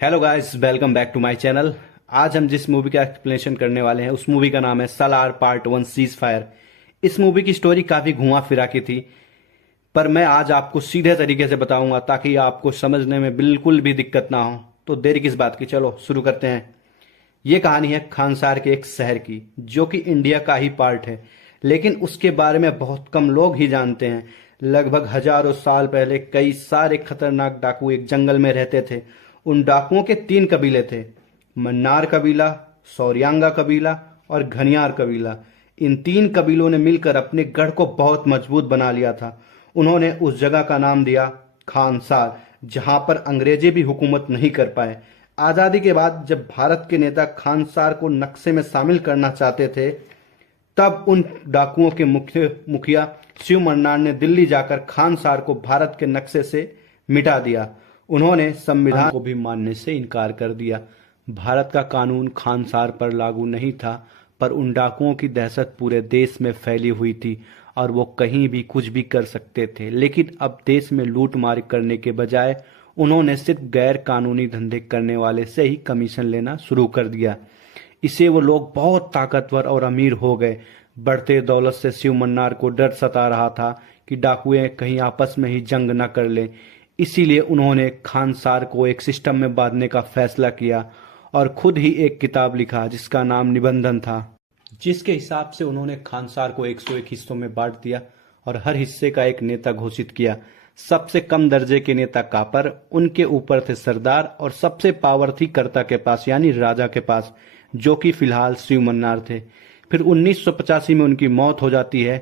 Hello guys, welcome back to my channel. आज हम जिस मूवी का एक्सप्लेनेशन करने वाले हैं उस मूवी का नाम है सालार पार्ट 1 सीज फायर। इस मूवी की स्टोरी काफ़ी घुमा फिरा की थी, पर मैं आज आपको सीधे तरीके से बताऊंगा ताकि आपको समझने में बिल्कुल भी दिक्कत ना हो। तो देरी किस बात की, चलो शुरू करते हैं। ये कहानी है खानसार के एक शहर की जो कि इंडिया का ही पार्ट है, लेकिन उसके बारे में बहुत कम लोग ही जानते हैं। लगभग हजारों साल पहले कई सारे खतरनाक डाकू एक जंगल में रहते थे। उन डाकुओं के 3 कबीले थे, मन्नार कबीला, सौरियांगा कबीला और घनियार कबीला। इन 3 कबीलों ने मिलकर अपने गढ़ को बहुत मजबूत बना लिया था। उन्होंने उस जगह का नाम दिया खानसार, जहां पर अंग्रेजी भी हुकूमत नहीं कर पाए। आज़ादी के बाद जब भारत के नेता खानसार को नक्शे में शामिल करना चाहते थे, तब उन डाकुओं के मुखिया शिव मन्नार ने दिल्ली जाकर खानसार को भारत के नक्शे से मिटा दिया। उन्होंने संविधान को भी मानने से इनकार कर दिया। भारत का कानून खानसार पर लागू नहीं था, पर उन डाकुओं की दहशत पूरे देश में फैली हुई थी और वो कहीं भी कुछ भी कर सकते थे। लेकिन अब देश में लूट मार करने के बजाय उन्होंने सिर्फ गैर कानूनी धंधे करने वाले से ही कमीशन लेना शुरू कर दिया। इससे वो लोग बहुत ताकतवर और अमीर हो गए। बढ़ते दौलत से शिव मन्नार को डर सता रहा था कि डाकुए कहीं आपस में ही जंग न कर लें। इसीलिए उन्होंने खानसार को एक सिस्टम में बांधने का फैसला किया और खुद ही एक किताब लिखा जिसका नाम निबंधन था, जिसके हिसाब से उन्होंने खानसार को 101 हिस्सों में बांट दिया और हर हिस्से का एक नेता घोषित किया। सबसे कम दर्जे के नेता कापर, उनके ऊपर थे सरदार और सबसे पावर थी कर्ता के पास यानी राजा के पास, जो कि फिलहाल शिव मन्नार थे। फिर 1985 में उनकी मौत हो जाती है।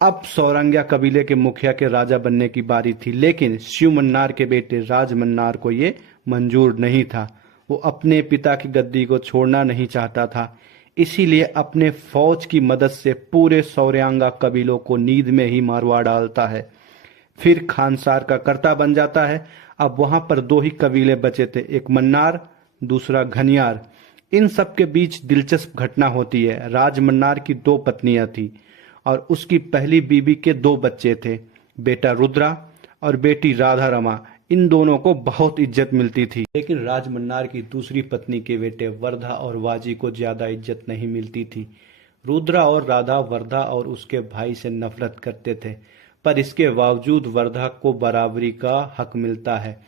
अब सौरंगिया कबीले के मुखिया के राजा बनने की बारी थी, लेकिन शिव मन्नार के बेटे राज मन्नार को ये मंजूर नहीं था। वो अपने पिता की गद्दी को छोड़ना नहीं चाहता था, इसीलिए अपने फौज की मदद से पूरे सौरयांगा कबीलों को नींद में ही मारवा डालता है। फिर खानसार का कर्ता बन जाता है। अब वहां पर 2 ही कबीले बचे थे, एक मन्नार, दूसरा घनियार। इन सब के बीच दिलचस्प घटना होती है। राज मन्नार की 2 पत्नियां थी और उसकी पहली बीबी के 2 बच्चे थे, बेटा रुद्रा और बेटी राधा रमा। इन दोनों को बहुत इज्जत मिलती थी, लेकिन राज मन्नार की दूसरी पत्नी के बेटे वर्धा और वाजी को ज्यादा इज्जत नहीं मिलती थी। रुद्रा और राधा वर्धा और उसके भाई से नफरत करते थे, पर इसके बावजूद वर्धा को बराबरी का हक मिलता है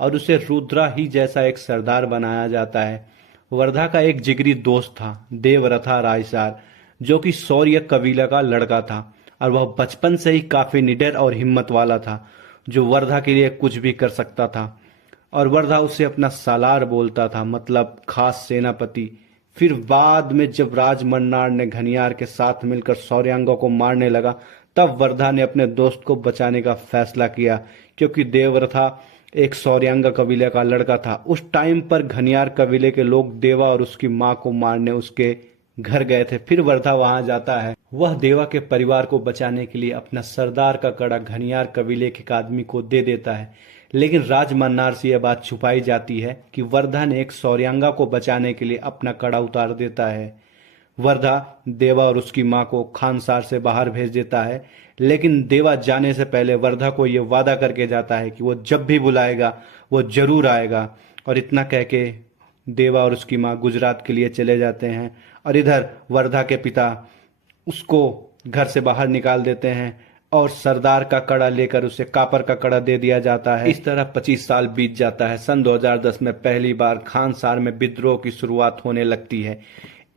और उसे रुद्रा ही जैसा एक सरदार बनाया जाता है। वर्धा का एक जिगरी दोस्त था, देवरथा रायसार, जो कि शौर्य कबीला का लड़का था और वह बचपन से ही काफी निडर और हिम्मत वाला था, जो वर्धा के लिए कुछ भी कर सकता था। और वर्धा उसे अपना सालार बोलता था, मतलब खास सेनापति। फिर बाद में जब राज मन्नार ने घनियार के साथ मिलकर सौरयांगों को मारने लगा, तब वर्धा ने अपने दोस्त को बचाने का फैसला किया, क्योंकि देवरथा एक सौरयांगा कबीले का लड़का था। उस टाइम पर घनियार कबीले के लोग देवा और उसकी माँ को मारने उसके घर गए थे। फिर वर्धा वहां जाता है। वह देवा के परिवार को बचाने के लिए अपना सरदार का कड़ा घनियार कबीले के एक आदमी को दे देता है, लेकिन राज मन्नार से यह बात छुपाई जाती है कि वर्धा ने एक सौरयांगा को बचाने के लिए अपना कड़ा उतार देता है। वर्धा देवा और उसकी मां को खानसार से बाहर भेज देता है, लेकिन देवा जाने से पहले वर्धा को यह वादा करके जाता है कि वो जब भी बुलाएगा वो जरूर आएगा। और इतना कह के देवा और उसकी मां गुजरात के लिए चले जाते हैं और इधर वर्धा के पिता उसको घर से बाहर निकाल देते हैं और सरदार का कड़ा लेकर उसे कापर का कड़ा दे दिया जाता है। इस तरह 25 साल बीत जाता है। सन 2010 में पहली बार खानसार में विद्रोह की शुरुआत होने लगती है।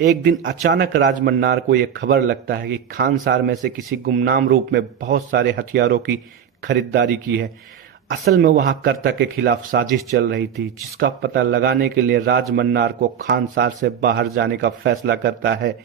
एक दिन अचानक राज मन्नार को यह खबर लगता है कि खानसार में से किसी गुमनाम रूप में बहुत सारे हथियारों की खरीदारी की है। असल में वहां कर्ता के खिलाफ साजिश चल रही थी, जिसका पता लगाने के लिए राज मन्नार को खानसार से बाहर जाने का फैसला करता है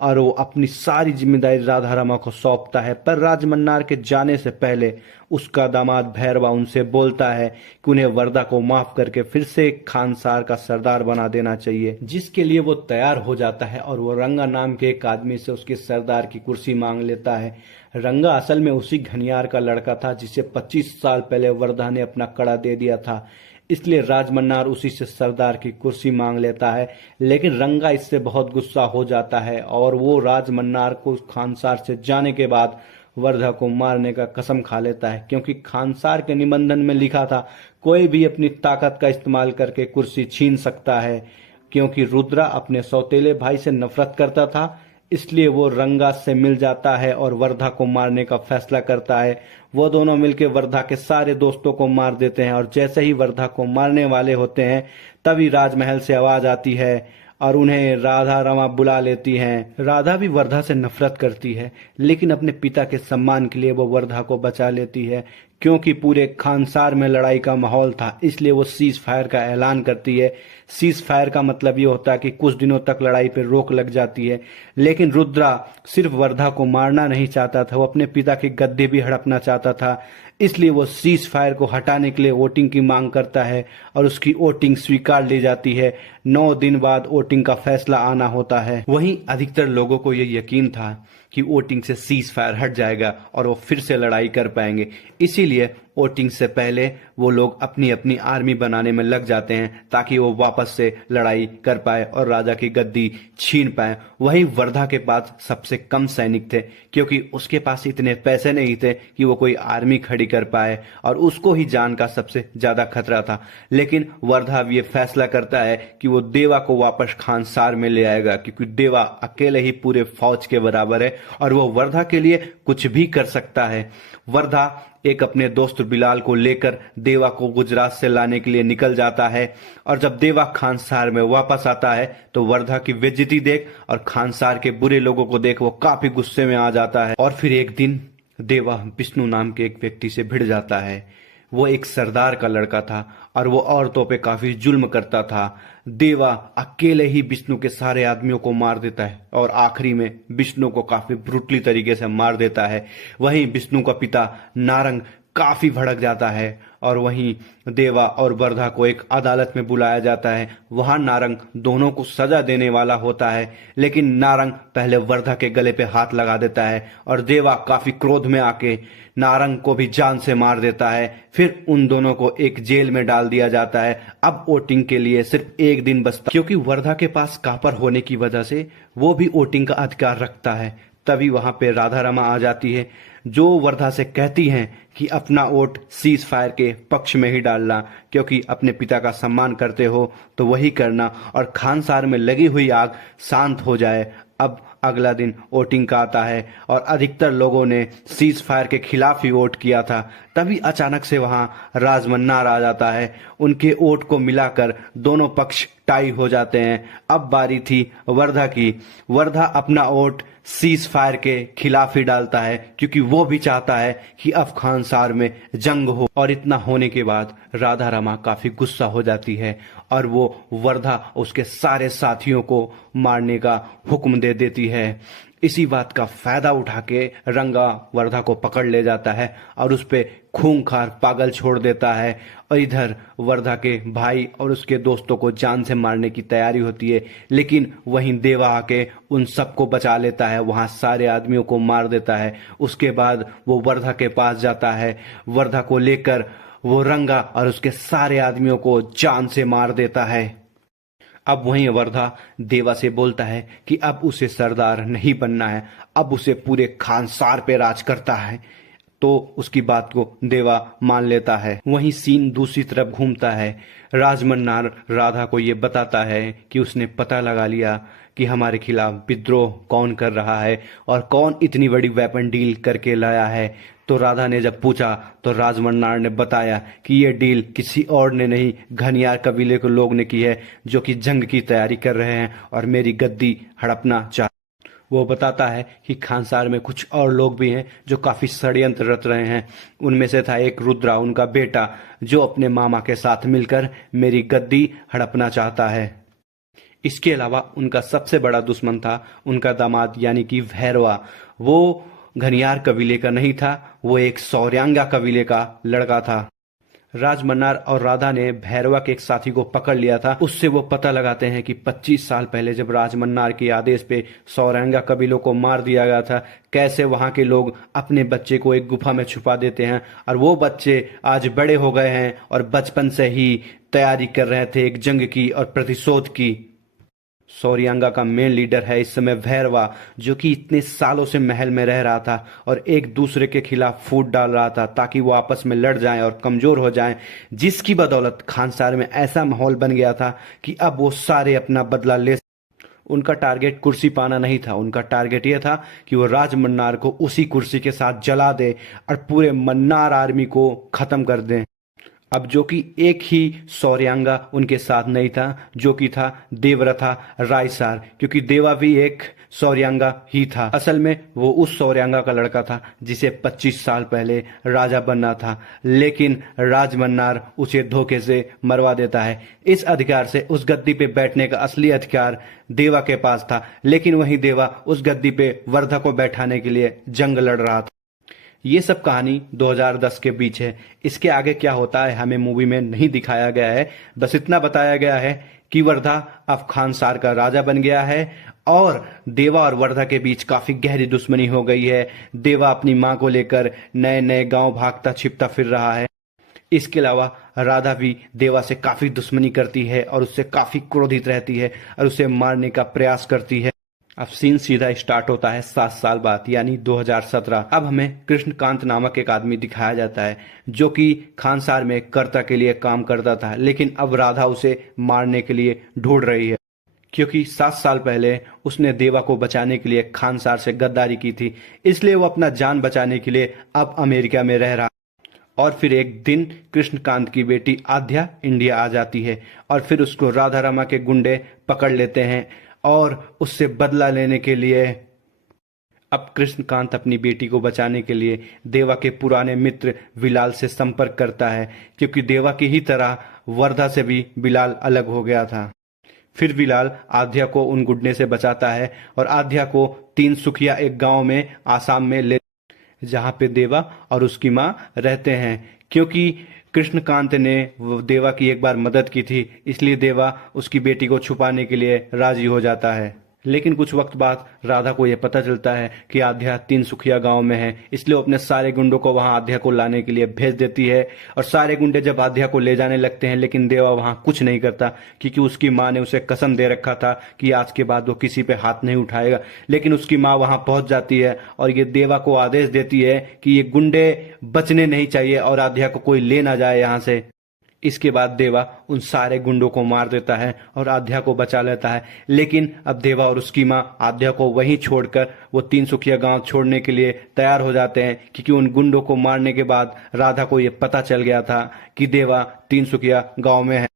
और वो अपनी सारी जिम्मेदारी राधा रमा को सौंपता है। पर राज मन्नार के जाने से पहले उसका दामाद भैरवा उनसे बोलता है कि उन्हें वर्धा को माफ करके फिर से खानसार का सरदार बना देना चाहिए, जिसके लिए वो तैयार हो जाता है और वो रंगा नाम के एक आदमी से उसके सरदार की कुर्सी मांग लेता है। रंगा असल में उसी घनियार का लड़का था जिसे 25 साल पहले वर्धा ने अपना कड़ा दे दिया था, इसलिए राज मन्नार उसी से सरदार की कुर्सी मांग लेता है। लेकिन रंगा इससे बहुत गुस्सा हो जाता है और वो राज मन्नार को खानसार से जाने के बाद वर्धा को मारने का कसम खा लेता है, क्योंकि खानसार के निबंधन में लिखा था कोई भी अपनी ताकत का इस्तेमाल करके कुर्सी छीन सकता है। क्योंकि रुद्रा अपने सौतेले भाई से नफरत करता था, इसलिए वो रंगा से मिल जाता है और वर्धा को मारने का फैसला करता है। वो दोनों मिलकर वर्धा के सारे दोस्तों को मार देते हैं और जैसे ही वर्धा को मारने वाले होते हैं तभी राजमहल से आवाज आती है और उन्हें राधा रमा बुला लेती हैं। राधा भी वर्धा से नफरत करती है, लेकिन अपने पिता के सम्मान के लिए वो वर्धा को बचा लेती है। क्योंकि पूरे खानसार में लड़ाई का माहौल था, इसलिए वो सीज फायर का ऐलान करती है। सीज फायर का मतलब ये होता है कि कुछ दिनों तक लड़ाई पर रोक लग जाती है। लेकिन रुद्रा सिर्फ वर्धा को मारना नहीं चाहता था, वो अपने पिता की गद्दी भी हड़पना चाहता था। इसलिए वो सीज फायर को हटाने के लिए वोटिंग की मांग करता है और उसकी वोटिंग स्वीकार ली जाती है। 9 दिन बाद वोटिंग का फैसला आना होता है। वहीं अधिकतर लोगों को ये यकीन था कि वोटिंग से सीज फायर हट जाएगा और वो फिर से लड़ाई कर पाएंगे, इसीलिए वोटिंग से पहले वो लोग अपनी अपनी आर्मी बनाने में लग जाते हैं ताकि वो वापस से लड़ाई कर पाए और राजा की गद्दी छीन पाए। वहीं वर्धा के पास सबसे कम सैनिक थे, क्योंकि उसके पास इतने पैसे नहीं थे कि वो कोई आर्मी खड़ी कर पाए और उसको ही जान का सबसे ज्यादा खतरा था। लेकिन वर्धा ये फैसला करता है कि वो देवा को वापस खानसार में ले आएगा, क्योंकि देवा अकेले ही पूरे फौज के बराबर है और वो वर्धा के लिए कुछ भी कर सकता है। वर्धा एक अपने दोस्त बिलाल को लेकर देवा को गुजरात से लाने के लिए निकल जाता है और जब देवा खानसार में वापस आता है तो वर्धा की बेइज्जती देख और खानसार के बुरे लोगों को देख वो काफी गुस्से में आ जाता है। और फिर एक दिन देवा विष्णु नाम के एक व्यक्ति से भिड़ जाता है। वो एक सरदार का लड़का था और वो औरतों पे काफी जुल्म करता था। देवा अकेले ही विष्णु के सारे आदमियों को मार देता है और आखिरी में विष्णु को काफी ब्रूटली तरीके से मार देता है। वहीं विष्णु का पिता नारंग काफी भड़क जाता है और वहीं देवा और वर्धा को एक अदालत में बुलाया जाता है। वहां नारंग दोनों को सजा देने वाला होता है, लेकिन नारंग पहले वर्धा के गले पे हाथ लगा देता है और देवा काफी क्रोध में आके नारंग को भी जान से मार देता है। फिर उन दोनों को एक जेल में डाल दिया जाता है। अब वोटिंग के लिए सिर्फ एक दिन बचता, क्योंकि वर्धा के पास कापर होने की वजह से वो भी वोटिंग का अधिकार रखता है। तभी वहां पे राधा रमा आ जाती है, जो वर्धा से कहती हैं कि अपना वोट सीज फायर के पक्ष में ही डालना, क्योंकि अपने पिता का सम्मान करते हो तो वही करना और खानसार में लगी हुई आग शांत हो जाए। अब अगला दिन वोटिंग का आता है और अधिकतर लोगों ने सीज फायर के खिलाफ ही वोट किया था। तभी अचानक से वहां राजमन्नार आ जाता है। उनके वोट को मिलाकर दोनों पक्ष टाई हो जाते हैं। अब बारी थी वर्धा की। वर्धा अपना वोट सीज फायर के खिलाफ ही डालता है, क्योंकि वो भी चाहता है कि अब खानसार में जंग हो। और इतना होने के बाद राधा रमा काफी गुस्सा हो जाती है और वो वर्धा उसके सारे साथियों को मारने का हुक्म दे देती है। इसी बात का फायदा उठा के रंगा वर्धा को पकड़ ले जाता है और उस पे खूंखार पागल छोड़ देता है। और इधर वर्धा के भाई और उसके दोस्तों को जान से मारने की तैयारी होती है, लेकिन वहीं देवा आके उन सबको बचा लेता है, वहां सारे आदमियों को मार देता है। उसके बाद वो वर्धा के पास जाता है। वर्धा को लेकर वो रंगा और उसके सारे आदमियों को जान से मार देता है। अब वहीं वर्धा देवा से बोलता है कि अब उसे सरदार नहीं बनना है, अब उसे पूरे खानसार पे राज करता है। तो उसकी बात को देवा मान लेता है। वहीं सीन दूसरी तरफ घूमता है। राजमन्नार राधा को ये बताता है कि उसने पता लगा लिया कि हमारे खिलाफ विद्रोह कौन कर रहा है और कौन इतनी बड़ी वेपन डील करके लाया है। तो राधा ने जब पूछा तो राजमन्नार ने बताया कि ये डील किसी और ने नहीं, घनियार कबीले के लोग ने की है, जो कि जंग की तैयारी कर रहे हैं और मेरी गद्दी हड़पना चाहते। वो बताता है कि खानसार में कुछ और लोग भी हैं जो काफी षड्यंत्र रच रहे हैं। उनमें से था एक रुद्रा, उनका बेटा, जो अपने मामा के साथ मिलकर मेरी गद्दी हड़पना चाहता है। इसके अलावा उनका सबसे बड़ा दुश्मन था उनका दामाद यानी कि भैरवा। वो घनियार कबीले का नहीं था, वो एक सौर्यांगा कबीले का लड़का था। राजमन्नार और राधा ने भैरवा के एक साथी को पकड़ लिया था। उससे वो पता लगाते हैं कि 25 साल पहले जब राजमन्नार के आदेश पे सौरंगा कबीलों को मार दिया गया था, कैसे वहां के लोग अपने बच्चे को एक गुफा में छुपा देते हैं और वो बच्चे आज बड़े हो गए हैं और बचपन से ही तैयारी कर रहे थे एक जंग की और प्रतिशोध की। सौर्यांगा का मेन लीडर है इस समय भैरवा, जो कि इतने सालों से महल में रह रहा था और एक दूसरे के खिलाफ फूट डाल रहा था ताकि वो आपस में लड़ जाएं और कमजोर हो जाएं, जिसकी बदौलत खानसार में ऐसा माहौल बन गया था कि अब वो सारे अपना बदला ले। उनका टारगेट कुर्सी पाना नहीं था, उनका टारगेट यह था कि वो राज मन्नार को उसी कुर्सी के साथ जला दे और पूरे मन्नार आर्मी को खत्म कर दें। अब जो कि एक ही सौर्यांगा उनके साथ नहीं था, जो कि था देवरथा रायसार, क्योंकि देवा भी एक सौर्यांगा ही था। असल में वो उस सौर्यांगा का लड़का था जिसे 25 साल पहले राजा बनना था, लेकिन राजमन्नार उसे धोखे से मरवा देता है। इस अधिकार से उस गद्दी पे बैठने का असली अधिकार देवा के पास था, लेकिन वहीं देवा उस गद्दी पे वर्धा को बैठाने के लिए जंग लड़ रहा था। ये सब कहानी 2010 के बीच है। इसके आगे क्या होता है हमें मूवी में नहीं दिखाया गया है, बस इतना बताया गया है कि वर्धा अब खानसार का राजा बन गया है और देवा और वर्धा के बीच काफी गहरी दुश्मनी हो गई है। देवा अपनी मां को लेकर नए नए गांव भागता छिपता फिर रहा है। इसके अलावा राधा भी देवा से काफी दुश्मनी करती है और उससे काफी क्रोधित रहती है और उसे मारने का प्रयास करती है। अब सीन सीधा स्टार्ट होता है 7 साल बाद, यानी 2017। अब हमें कृष्णकांत नामक एक आदमी दिखाया जाता है जो कि खानसार में कर्ता के लिए काम करता था, लेकिन अब राधा उसे मारने के लिए ढूंढ रही है, क्योंकि 7 साल पहले उसने देवा को बचाने के लिए खानसार से गद्दारी की थी। इसलिए वो अपना जान बचाने के लिए अब अमेरिका में रह रहा। और फिर एक दिन कृष्णकांत की बेटी आद्या इंडिया आ जाती है और फिर उसको राधा रमा के गुंडे पकड़ लेते हैं और उससे बदला लेने के लिए अब कृष्णकांत अपनी बेटी को बचाने के लिए देवा के पुराने मित्र विलाल से संपर्क करता है, क्योंकि देवा की ही तरह वर्धा से भी बिलाल अलग हो गया था। फिर विलाल आध्या को उन गुंडे से बचाता है और आध्या को तीनसुखिया एक गांव में आसाम में ले, जहां पे देवा और उसकी मां रहते हैं। क्योंकि कृष्णकांत ने देवा की एक बार मदद की थी, इसलिए देवा उसकी बेटी को छुपाने के लिए राजी हो जाता है। लेकिन कुछ वक्त बाद राधा को यह पता चलता है कि आध्या तीनसुखिया गांव में है, इसलिए वो अपने सारे गुंडों को वहां आध्या को लाने के लिए भेज देती है। और सारे गुंडे जब आध्या को ले जाने लगते हैं, लेकिन देवा वहां कुछ नहीं करता, क्योंकि उसकी मां ने उसे कसम दे रखा था कि आज के बाद वो किसी पे हाथ नहीं उठाएगा। लेकिन उसकी मां वहां पहुंच जाती है और ये देवा को आदेश देती है कि ये गुंडे बचने नहीं चाहिए और आध्या को कोई ले ना जाए यहाँ से। इसके बाद देवा उन सारे गुंडों को मार देता है और आध्या को बचा लेता है। लेकिन अब देवा और उसकी मां आध्या को वहीं छोड़कर वो तीनसुखिया गांव छोड़ने के लिए तैयार हो जाते हैं, क्योंकि उन गुंडों को मारने के बाद राधा को ये पता चल गया था कि देवा तीनसुखिया गांव में है।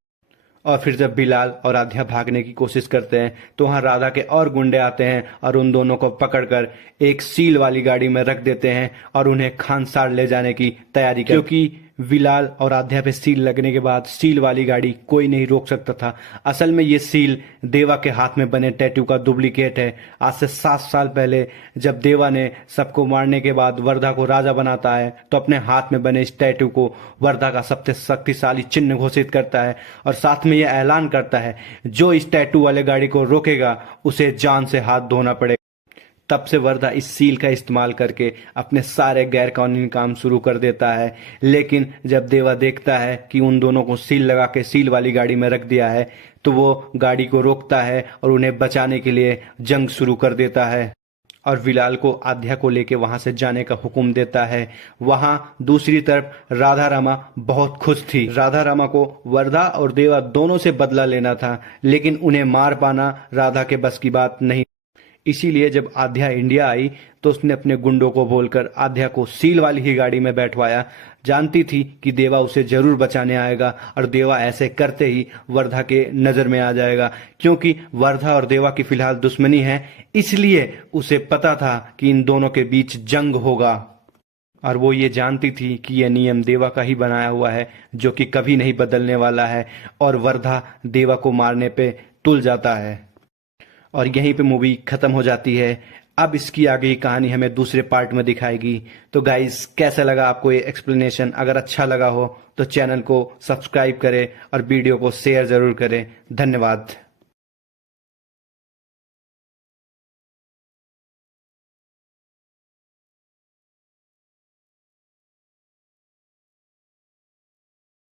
और फिर जब बिलाल और आध्या भागने की कोशिश करते हैं तो वहां राधा के और गुंडे आते हैं और उन दोनों को पकड़कर एक सील वाली गाड़ी में रख देते हैं और उन्हें खानसार ले जाने की तैयारी कर, क्योंकि विलाल और आध्या पे सील लगने के बाद सील वाली गाड़ी कोई नहीं रोक सकता था। असल में ये सील देवा के हाथ में बने टैटू का डुप्लीकेट है। आज से 7 साल पहले जब देवा ने सबको मारने के बाद वर्धा को राजा बनाता है तो अपने हाथ में बने इस टैटू को वर्धा का सबसे शक्तिशाली चिन्ह घोषित करता है और साथ में यह ऐलान करता है जो इस टैटू वाले गाड़ी को रोकेगा उसे जान से हाथ धोना पड़ेगा। तब से वर्धा इस सील का इस्तेमाल करके अपने सारे गैर कानूनी काम शुरू कर देता है। लेकिन जब देवा देखता है कि उन दोनों को सील लगा के सील वाली गाड़ी में रख दिया है तो वो गाड़ी को रोकता है और उन्हें बचाने के लिए जंग शुरू कर देता है और विलाल को आध्या को लेके वहां से जाने का हुक्म देता है। वहां दूसरी तरफ राधा रमा बहुत खुश थी। राधा रमा को वर्धा और देवा दोनों से बदला लेना था, लेकिन उन्हें मार पाना राधा के बस की बात नहीं। इसीलिए जब आध्या इंडिया आई तो उसने अपने गुंडों को बोलकर आध्या को सील वाली ही गाड़ी में बैठवाया। जानती थी कि देवा उसे जरूर बचाने आएगा और देवा ऐसे करते ही वर्धा के नजर में आ जाएगा, क्योंकि वर्धा और देवा की फिलहाल दुश्मनी है, इसलिए उसे पता था कि इन दोनों के बीच जंग होगा। और वो ये जानती थी कि यह नियम देवा का ही बनाया हुआ है जो कि कभी नहीं बदलने वाला है, और वर्धा देवा को मारने पे तुल जाता है। और यहीं पे मूवी खत्म हो जाती है। अब इसकी आगे की कहानी हमें दूसरे पार्ट में दिखाएगी। तो गाइस, कैसा लगा आपको ये एक्सप्लेनेशन? अगर अच्छा लगा हो तो चैनल को सब्सक्राइब करें और वीडियो को शेयर जरूर करें। धन्यवाद।